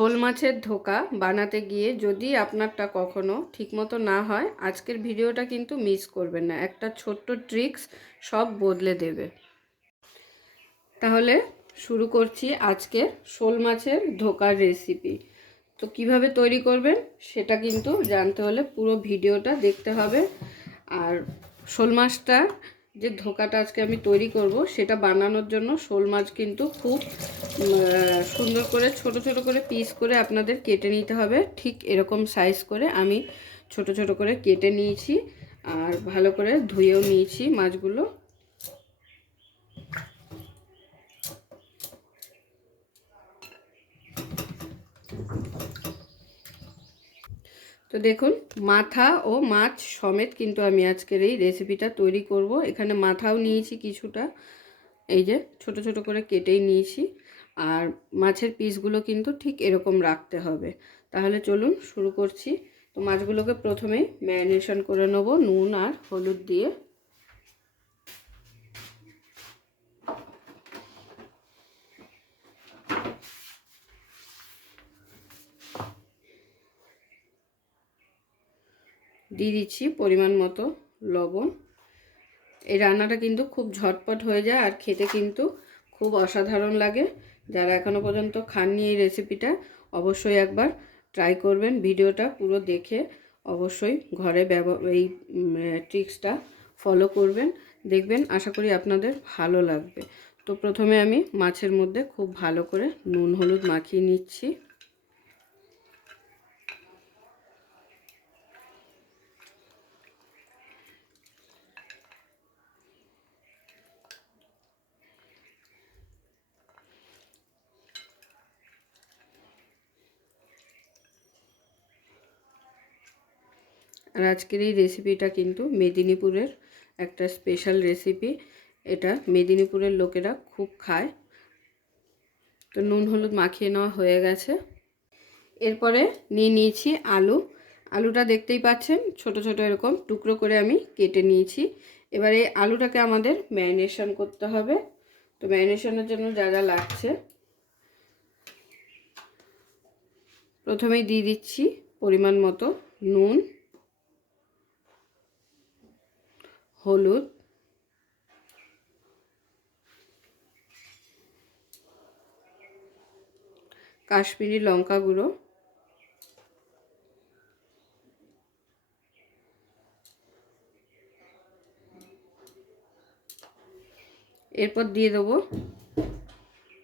শোল মাছের ধোকা বানাতে গিয়ে যদি আপনারটা কখনো ঠিকমতো না হয়, আজকের ভিডিওটা কিন্তু মিস করবেন না। একটা ছোট্ট ট্রিক্স সব বদলে দেবে। তাহলে শুরু করছি আজকের শোল মাছের ধোকার রেসিপি। তো কিভাবে তৈরি করবেন সেটা কিন্তু জানতে হলে পুরো ভিডিওটা দেখতে হবে। আর শোল মাছটা যে ধোকাটা আজকে আমি তৈরি করব সেটা বানানোর জন্য শোল মাছ কিন্তু খুব সুন্দর করে ছোট ছোট করে পিস করে আপনাদের কেটে নিতে হবে। ঠিক এরকম সাইজ করে আমি ছোট ছোট করে কেটে নিয়েছি আর ভালো করে ধুয়েও নিয়েছি মাছগুলো। তো দেখুন, মাথা ও মাছ সমেত কিন্তু আমি আজকের এই রেসিপিটা তৈরি করব। এখানে মাথাও নিয়েছি কিছুটা, এই যে ছোট ছোট করে কেটেই নিয়েছি। আর মাছের পিসগুলো কিন্তু ঠিক এরকম রাখতে হবে। তাহলে চলুন শুরু করছি। তো মাছগুলোকে প্রথমেই ম্যারিনেশন করে নেব নুন আর হলুদ দিয়ে। দিয়ে দিচ্ছি পরিমাণ মতো লবণ। এই রান্নাটা কিন্তু খুব ঝটপট হয়ে যায় আর খেতে কিন্তু খুব অসাধারণ লাগে। যারা এখনও পর্যন্ত খাননি এই রেসিপিটা, অবশ্যই একবার ট্রাই করবেন। ভিডিওটা পুরো দেখে অবশ্যই ঘরে এই ট্রিক্সটা ফলো করবেন, দেখবেন আশা করি আপনাদের ভালো লাগবে। তো প্রথমে আমি মাছের মধ্যে খুব ভালো করে নুন হলুদ মাখিয়ে নিচ্ছি। আর আজকের এই রেসিপিটা কিন্তু মেদিনীপুরের একটা স্পেশাল রেসিপি। এটা মেদিনীপুরের লোকেরা খুব খায়। তো নুন হলুদ মাখিয়ে নেওয়া হয়ে গেছে। এরপরে নিয়ে নিয়েছি আলু। আলুটা দেখতেই পাচ্ছেন ছোট ছোট এরকম টুকরো করে আমি কেটে নিয়েছি। এবারে এই আলুটাকে আমাদের ম্যারিনেশন করতে হবে। তো ম্যারিনেশনের জন্য যা যা লাগছে, প্রথমেই দিয়ে দিচ্ছি পরিমাণ মতো নুন, হলুদ, কাশ্মীরি লঙ্কা গুঁড়ো, এরপর দিয়ে দেবো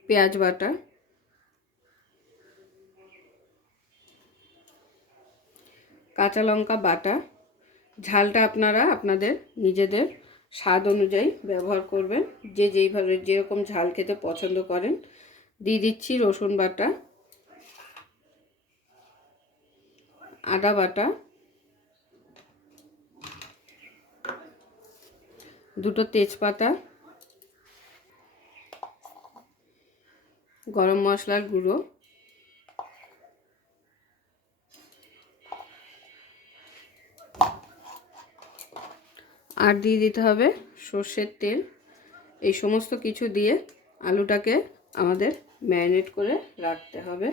পেঁয়াজ বাটা, কাঁচা লঙ্কা বাটা। ঝালটা আপনারা আপনাদের নিজেদের স্বাদ অনুযায়ী ব্যবহার করবেন, যে যেইভাবে যেরকম ঝাল খেতে পছন্দ করেন। দিয়ে দিচ্ছি রসুন বাটা, আদা বাটা, দুটো তেজপাতা, গরম মশলার গুঁড়ো, আর দিয়ে দিতে হবে সর্ষের তেল। এই সমস্ত কিছু দিয়ে আলুটাকে আমাদের ম্যারিনেট করে রাখতে হবে।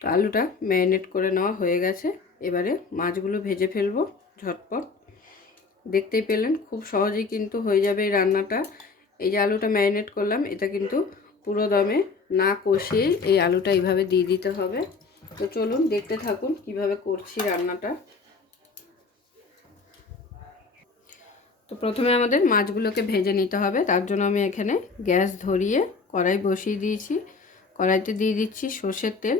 তো আলুটা ম্যারিনেট করে নেওয়া হয়ে গেছে। এবারে মাছগুলো ভেজে ফেলবো ঝটপট। দেখতেই পেলেন খুব সহজেই কিন্তু হয়ে যাবে এই রান্নাটা। এই যে আলুটা ম্যারিনেট করলাম, এটা কিন্তু পুরো দমে না কষিয়েই এই আলুটা এইভাবে দিয়ে দিতে হবে। তো চলুন দেখতে থাকুন কিভাবে করছি রান্নাটা। তো প্রথমে আমাদের মাছগুলোকে ভেজে নিতে হবে। তার জন্য আমি এখানে গ্যাস ধরিয়ে কড়াই বসিয়ে দিয়েছি। কড়াইতে দিয়ে দিচ্ছি সর্ষের তেল।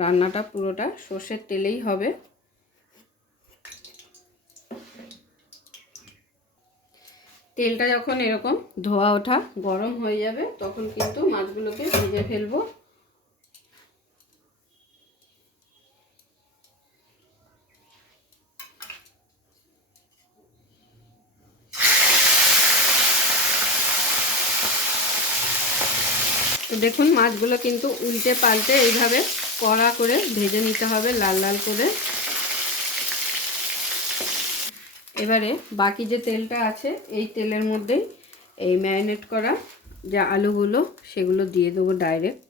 রান্নাটা পুরোটা সর্ষের তেলেই হবে। তেলটা যখন এরকম ধোয়া ওঠা গরম হয়ে যাবে, তখন কিন্তু মাছগুলোকে ভেজে ফেলবো। তো দেখুন মাছগুলো কিন্তু উল্টে পাল্টে এইভাবে কড়া করে ভেজে নিতে হবে, লাল লাল করে। এবারে বাকি যে তেলটা আছে এই তেলের মধ্যেই এই ম্যারিনেট করা যা আলুগুলো সেগুলো দিয়ে দেবো ডাইরেক্ট।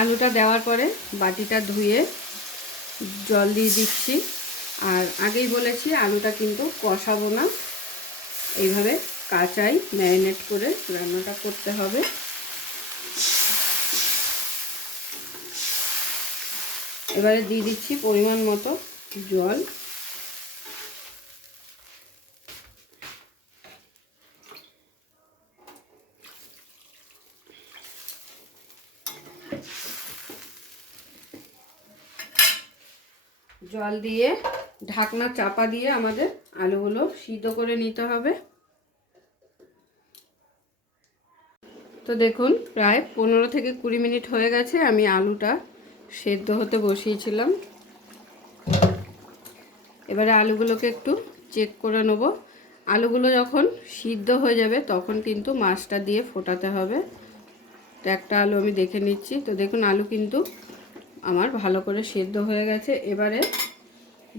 আলুটা দেওয়ার পরে বাটিটা ধুয়ে জল দিয়ে দিচ্ছি। আর আগেই বলেছি আলুটা কিন্তু কষাবো না, এইভাবে কাঁচাই ম্যারিনেট করে রান্নাটা করতে হবে। এবারে দিয়ে দিচ্ছি পরিমাণ মতো জল। জল দিয়ে ঢাকনা চাপা দিয়ে আমাদের আলুগুলো সিদ্ধ করে নিতে হবে। তো দেখুন প্রায় 15 থেকে 20 মিনিট হয়ে গেছে, আমি আলুটা সেদ্ধ হতে বসিয়েছিলাম। এবারে আলুগুলোকে একটু চেক করে নেব। আলুগুলো যখন সিদ্ধ হয়ে যাবে তখন কিন্তু মাছটা দিয়ে ফোটাতে হবে। তো একটা আলু আমি দেখে নিচ্ছি। তো দেখুন আলু কিন্তু আমার ভালো করে সেদ্ধ হয়ে গেছে। এবারে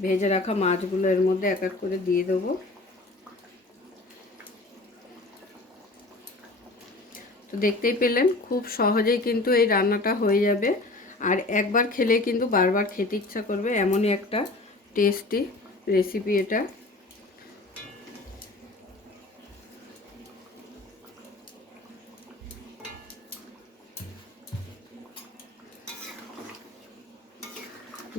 ভেজে রাখা মাছগুলো এর মধ্যে এক এক করে দিয়ে দেবো। তো দেখতেই পেলেন খুব সহজেই কিন্তু এই রান্নাটা হয়ে যাবে। আর একবার খেলে কিন্তু বারবার খেতে ইচ্ছা করবে, এমনই একটা টেস্টি রেসিপি এটা।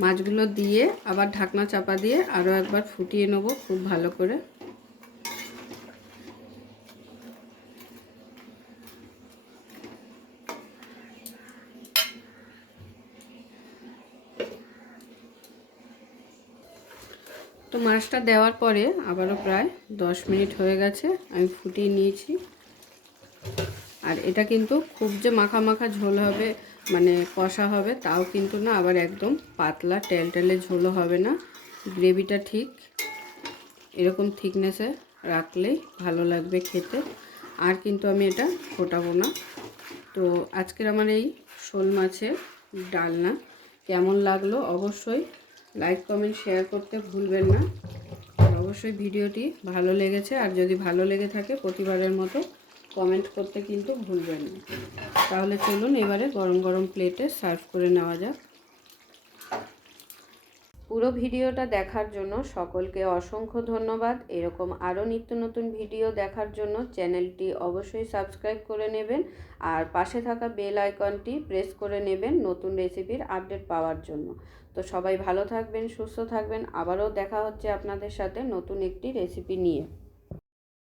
মাছগুলো দিয়ে আবার ঢাকনা চাপা দিয়ে আরও একবার ফুটিয়ে নেব খুব ভালো করে। তো মাছটা দেওয়ার পরে আবারও প্রায় 10 মিনিট হয়ে গেছে, আমি ফুটিয়ে নিয়েছি। আর এটা কিন্তু খুব যে মাখা মাখা ঝোল হবে মানে কষা হবে তাও কিন্তু না, আবার একদম পাতলা টেলটেলে ঝোলও হবে না। গ্রেভিটা ঠিক এরকম থিকনেসে রাখলেই ভালো লাগবে খেতে। আর কিন্তু আমি এটা ফোটাবো না। তো আজকের আমার এই শোল মাছের ডালনা কেমন লাগলো অবশ্যই লাইক কমেন্ট শেয়ার করতে ভুলবেন না। অবশ্যই ভিডিওটি ভালো লেগেছে, আর যদি ভালো লেগে থাকে প্রতিবারের মতো কমেন্ট করতে কিন্তু ভুলবেন না। তাহলে চলুন এবারে গরম গরম প্লেটে সার্ভ করে নেওয়া যাক। পুরো ভিডিওটা দেখার জন্য সকলকে অসংখ্য ধন্যবাদ। এরকম আরও নিত্য নতুন ভিডিও দেখার জন্য চ্যানেলটি অবশ্যই সাবস্ক্রাইব করে নেবেন, আর পাশে থাকা বেল আইকনটি প্রেস করে নেবেন নতুন রেসিপির আপডেট পাওয়ার জন্য। তো সবাই ভালো থাকবেন, সুস্থ থাকবেন। আবারও দেখা হচ্ছে আপনাদের সাথে নতুন একটি রেসিপি নিয়ে।